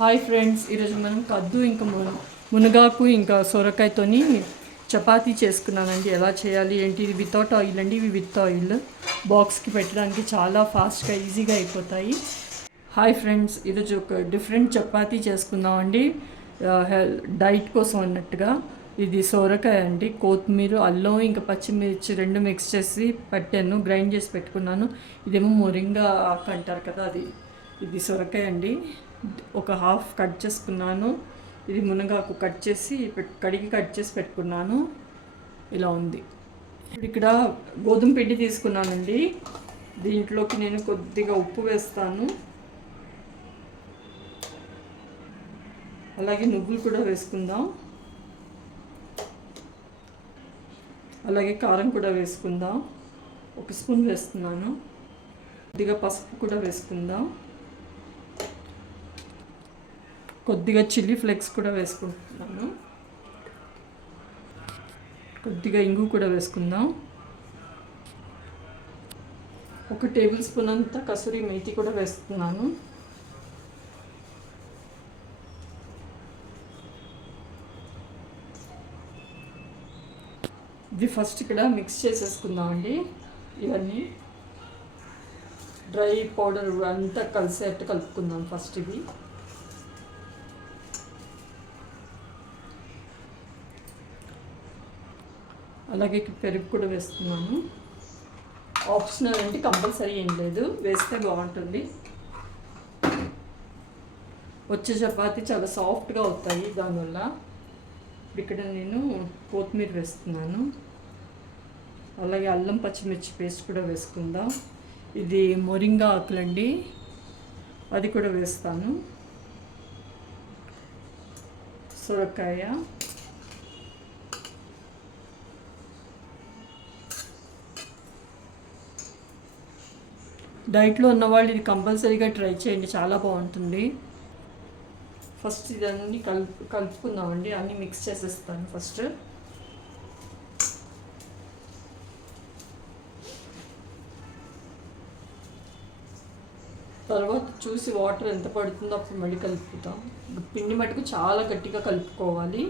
Hi friends, ఈరోజు మనం కద్దు ఇంకా మునగాకు ఇంకా సొరకాయతోని చపాతీ చేసుకున్నానండి. ఎలా చేయాలి ఏంటి? ఇది వితౌట్ ఆయిల్ అండి, ఇవి విత్ ఆయిల్. బాక్స్కి పెట్టడానికి చాలా ఫాస్ట్గా ఈజీగా అయిపోతాయి. హాయ్ ఫ్రెండ్స్, ఈరోజు ఒక డిఫరెంట్ చపాతీ చేసుకుందామండి. డైట్ కోసం అన్నట్టుగా. ఇది సొరకాయ అండి, కొత్తిమీర, అల్లం ఇంకా పచ్చిమిర్చి రెండు మిక్స్ చేసి పెట్టాను, గ్రైండ్ చేసి పెట్టుకున్నాను. ఇదేమో మొరింగా ఆకు అంటారు కదా, ఇది సొరకాయ అండి. ఒక హాఫ్ కట్ చేసుకున్నాను. ఇది మునగాకు కడిగి కట్ చేసి పెట్టుకున్నాను. ఇలా ఉంది. ఇప్పుడు ఇక్కడ గోధుమ పిండి తీసుకున్నానండి. దీంట్లోకి నేను కొద్దిగా ఉప్పు వేస్తాను, అలాగే నువ్వులు కూడా వేసుకుందాం, అలాగే కారం కూడా వేసుకుందాం. 1 స్పూన్ వేస్తున్నాను. కొద్దిగా పసుపు కూడా వేసుకుందాం. కొద్దిగా చిల్లీ ఫ్లేక్స్ కూడా వేసుకుంటున్నాను. కొద్దిగా ఇంగు కూడా వేసుకుందాం. 1 టేబుల్ స్పూన్ అంతా కసూరి మేతి కూడా వేస్తున్నాను. ఇది ఫస్ట్ ఇక్కడ మిక్స్ చేసేసుకుందామండి. ఇవన్నీ డ్రై పౌడర్ అంతా కలిసేట్టు కలుపుకుందాం ఫస్ట్. ఇది అలాగే పెరుగు కూడా వేస్తున్నాను. ఆప్షనల్ అంటే కంపల్సరీ ఏం లేదు, వేస్తే బాగుంటుంది. వచ్చే చపాతీ చాలా సాఫ్ట్గా అవుతాయి దానివల్ల. ఇక్కడ నేను కొత్తిమీర వేస్తున్నాను, అలాగే అల్లం పచ్చిమిర్చి పేస్ట్ కూడా వేసుకుందాం. ఇది మొరింగా ఆకులండి, అది కూడా వేస్తాను. సొరకాయ, డైట్లో ఉన్నవాళ్ళు ఇది కంపల్సరీగా ట్రై చేయండి, చాలా బాగుంటుంది. ఫస్ట్ ఇదన్నీ కలుపుకుందామండి. అన్నీ మిక్స్ చేసేస్తాను ఫస్ట్. తర్వాత చూసి వాటర్ ఎంత పడుతుందో అప్పుడు మళ్ళీ కలుపుతాం. పిండి మటుకు చాలా గట్టిగా కలుపుకోవాలి,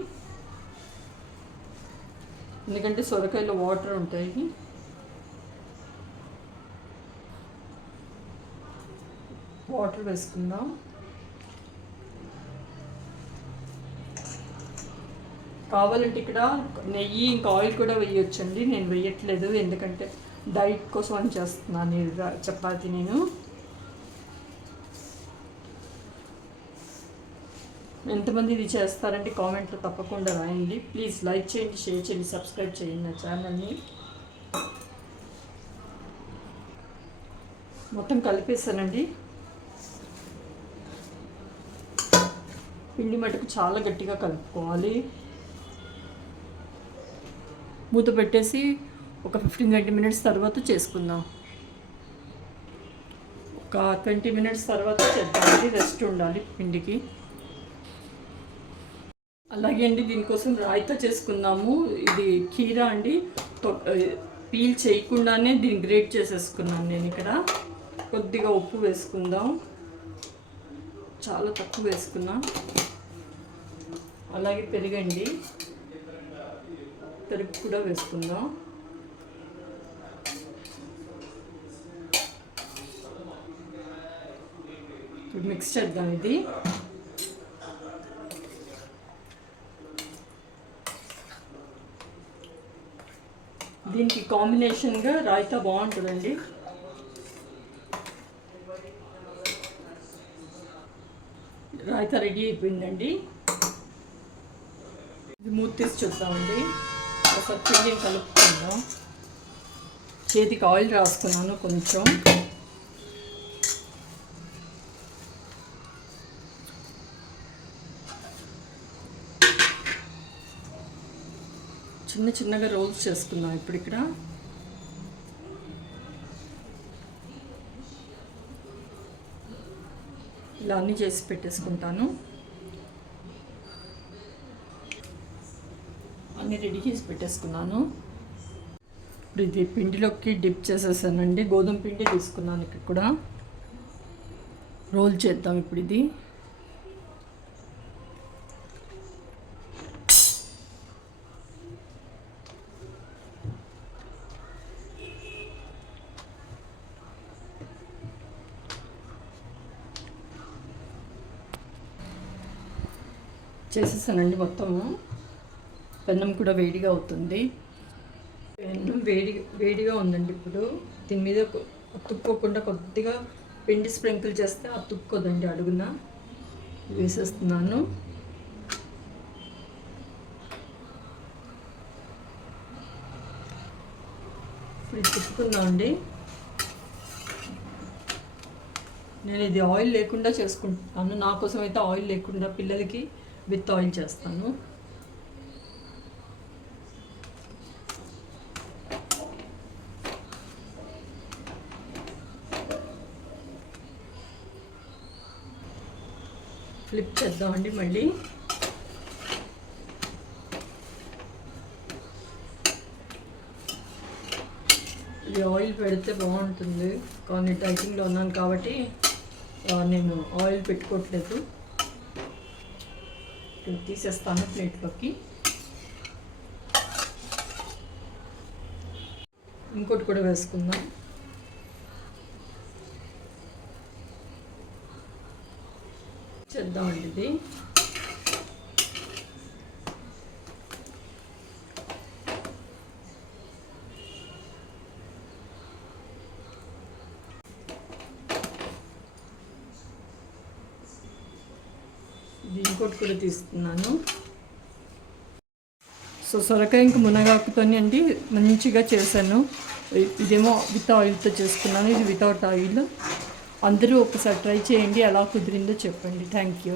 ఎందుకంటే సొరకాయలో వాటర్ ఉంటాయి. వాటర్ వేసుకుందాం. కావాలంటే ఇక్కడ నెయ్యి ఇంకా ఆయిల్ కూడా వేయొచ్చండి. నేను వేయట్లేదు, ఎందుకంటే డైట్ కోసం అని చేస్తున్నాను ఇది చపాతీ. నేను ఎంతమంది ఇది చేస్తారంటే కామెంట్లో తప్పకుండా రాయండి. ప్లీజ్ లైక్ చేయండి, షేర్ చేయండి, సబ్స్క్రైబ్ చేయండి నా ఛానల్ని. మొత్తం కలిపేసానండి. పిండి మటుకు చాలా గట్టిగా కలుపుకోవాలి. మూత పెట్టేసి ఒక 15-20 మినిట్స్ తర్వాత చేసుకుందాం. ఒక 20 మినిట్స్ తర్వాత చేద్దామండి, రెస్ట్ ఉండాలి పిండికి. అలాగే అండి, దీనికోసం రాయితా చేసుకుందాము. ఇది కీరా అండి, పీల్ చేయకుండానే దీన్ని గ్రేట్ చేసేసుకున్నాను నేను. ఇక్కడ కొద్దిగా ఉప్పు వేసుకుందాం, చాలా తక్కువ వేసుకున్నా. అలాగే పెరుగండి, పెరుగు కూడా వేసుకుందాం. ఇప్పుడు మిక్స్ చేద్దాం. ఇది దీనికి కాంబినేషన్గా రాయితా బాగుంటుందండి. రాయితా రెడీ అయిపోయిందండి. ఇది మూత తీసి చూద్దామండి. ఒకసారి పిండిని కలుపుకుందాం. చేతికి ఆయిల్ రాసుకున్నాను కొంచెం. చిన్న చిన్నగా రోల్స్ చేసుకున్నాం. ఇప్పుడు ఇక్కడ ఇలా అన్నీ చేసి పెట్టేసుకుంటాను. అన్నీ రెడీ చేసి పెట్టేసుకున్నాను. ఇప్పుడు ఇది పిండిలోకి డిప్ చేసేసానండి. గోధుమ పిండి తీసుకున్నాను. ఇక్కడ కూడా రోల్ చేద్దాం ఇప్పుడు ఇది. చేసేసానండి మొత్తము. పెన్నం కూడా వేడిగా అవుతుంది. పెన్నం వేడిగా ఉందండి. ఇప్పుడు దీని మీద అతుక్కోకుండా కొద్దిగా పిండి స్ప్రింకిల్ చేస్తే అతుక్కోదండి. అడుగున వేసేస్తున్నాను. ఇప్పుడు తిప్పుకుందాం అండి. నేను ఇది ఆయిల్ లేకుండా చేసుకుంటాను. నా కోసం అయితే ఆయిల్ లేకుండా, పిల్లలకి విత్ ఆయిల్ చేస్తాను. ఫ్లిప్ చేద్దామండి మళ్ళీ. ఇది ఆయిల్ పెడితే బాగుంటుంది, కానీ డైటింగ్లో ఉన్నాను కాబట్టి నేను ఆయిల్ పెట్టుకోవట్లేదు. తీసేస్తాను ప్లేట్లోకి. ఇంకోటి కూడా వేసుకుందాం. చేద్దామండి ఇది. ఇంకోటి కూడా తీస్తున్నాను. సో సొరకాయ ఇంకా మునగాకుతో అండి మంచిగా చేశాను. ఇదేమో విత్ ఆయిల్తో చేసుకున్నాను, ఇది వితౌట్ ఆయిల్. అందరూ ఒకసారి ట్రై చేయండి, ఎలా కుదిరిందో చెప్పండి. Thank you.